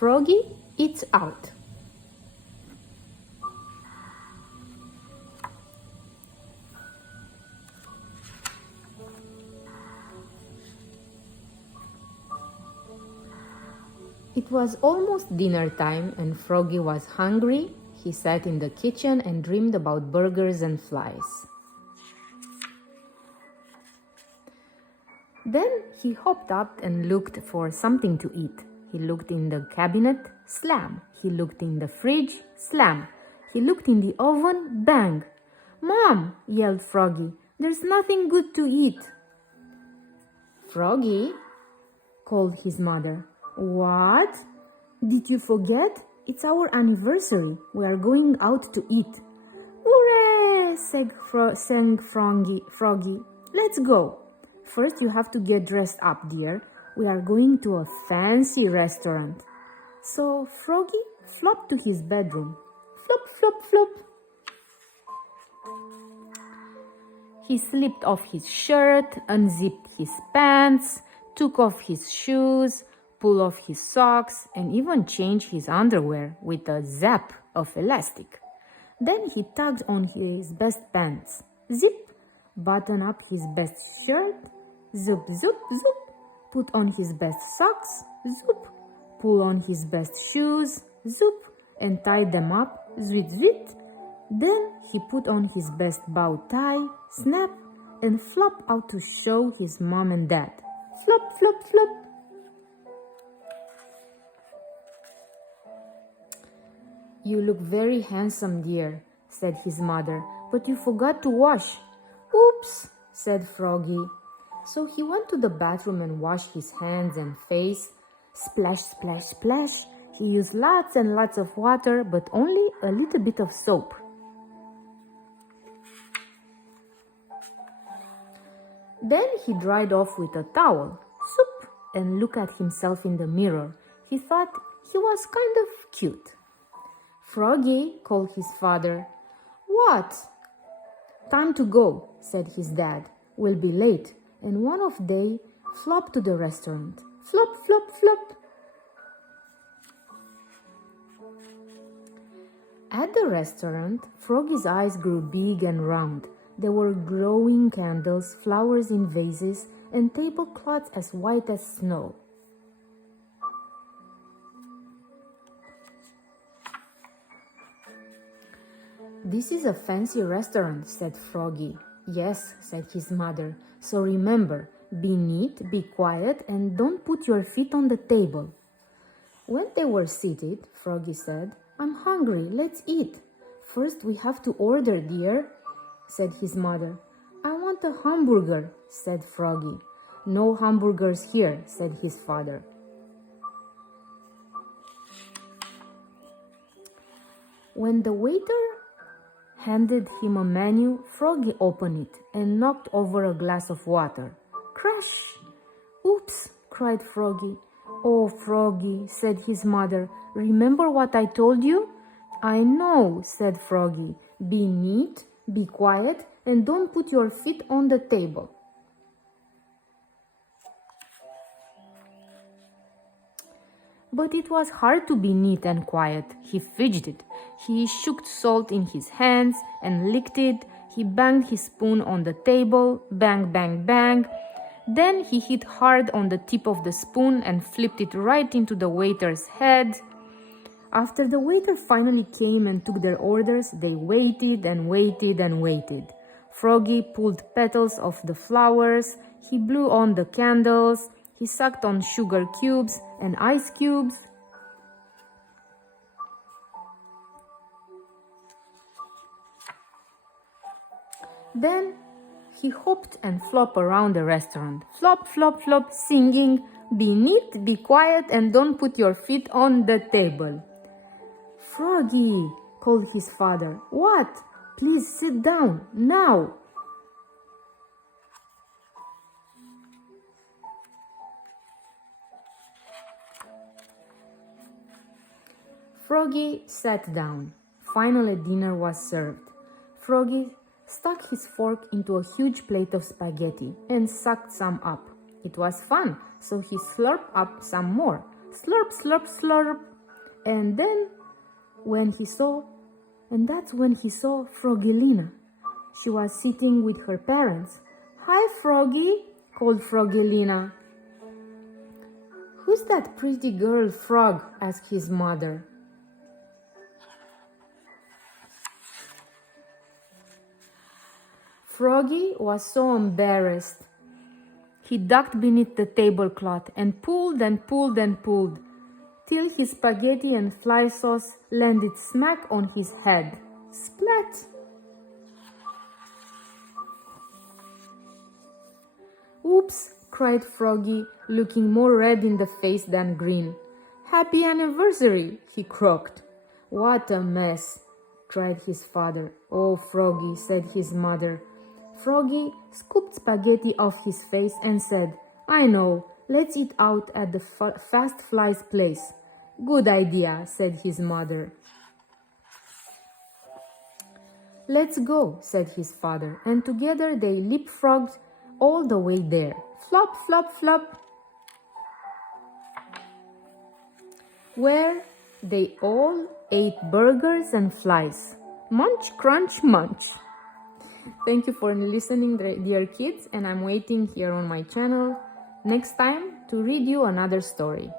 Froggy eats out. It was almost dinner time and Froggy was hungry. He sat in the kitchen and dreamed about burgers and flies. Then he hopped up and looked for something to eat. He looked in the cabinet, slam. He looked in the fridge, slam. He looked in the oven, bang. "Mom," yelled Froggy, "there's nothing good to eat." "Froggy," called his mother. "What? Did you forget? It's our anniversary. We are going out to eat." "Hooray!" sang Froggy. "Let's go. First you have to get dressed up, dear. We are going to a fancy restaurant." So Froggy flopped to his bedroom. Flop, flop, flop. He slipped off his shirt, unzipped his pants, took off his shoes, pulled off his socks, and even changed his underwear with a zap of elastic. Then he tugged on his best pants. Zip, button up his best shirt. Zoop, zoop, zoop. Put on his best socks. Zoop. Pull on his best shoes. Zoop. And tie them up. Zwit, zwit. Then he put on his best bow tie. Snap. And flop out to show his mom and dad. Flop, flop, flop. "You look very handsome, dear," said his mother, "but you forgot to wash." "Oops," said Froggy. So he went to the bathroom and washed his hands and face. Splash, splash, splash. He used lots and lots of water, but only a little bit of soap. Then he dried off with a towel. Soup, and looked at himself in the mirror. He thought he was kind of cute. "Froggy," called his father. "What?" "Time to go," said his dad. "We'll be late." And one of they flopped to the restaurant. Flop, flop, flop. At the restaurant, Froggy's eyes grew big and round. There were glowing candles, flowers in vases, and tablecloths as white as snow. "This is a fancy restaurant," said Froggy. "Yes," said his mother. "So remember, be neat, be quiet, and don't put your feet on the table." When they were seated, Froggy said, "I'm hungry, let's eat." "First we have to order, dear," said his mother. "I want a hamburger," said Froggy. "No hamburgers here," said his father. When the waiter handed him a menu, Froggy opened it and knocked over a glass of water. Crash! "Oops!" cried Froggy. "Oh, Froggy," said his mother, "remember what I told you?" "I know," said Froggy. "Be neat, be quiet, and don't put your feet on the table." But it was hard to be neat and quiet. He fidgeted. He shook salt in his hands and licked it. He banged his spoon on the table. Bang, bang, bang. Then he hit hard on the tip of the spoon and flipped it right into the waiter's head. After the waiter finally came and took their orders, they waited and waited and waited. Froggy pulled petals off the flowers. He blew on the candles. He sucked on sugar cubes and ice cubes. Then he hopped and flopped around the restaurant. Flop, flop, flop, singing, "Be neat, be quiet, and don't put your feet on the table." "Froggy," called his father. "What? Please sit down, now." Froggy sat down. Finally, dinner was served. Froggy stuck his fork into a huge plate of spaghetti and sucked some up. It was fun, so he slurped up some more. Slurp, slurp, slurp. And that's when he saw Froggelina. She was sitting with her parents. "Hi, Froggy," called Froggelina. "Who's that pretty girl, Frog?" asked his mother. Froggy was so embarrassed. He ducked beneath the tablecloth and pulled and pulled and pulled, till his spaghetti and fly sauce landed smack on his head. Splat! "Oops!" cried Froggy, looking more red in the face than green. "Happy anniversary!" he croaked. "What a mess!" cried his father. "Oh, Froggy," said his mother. Froggy scooped spaghetti off his face and said, "I know, let's eat out at the Fast Fly's place." "Good idea," said his mother. "Let's go," said his father, and together they leapfrogged all the way there. Flop, flop, flop, where they all ate burgers and flies. Munch, crunch, munch. Thank you for listening, dear kids, and I'm waiting here on my channel next time to read you another story.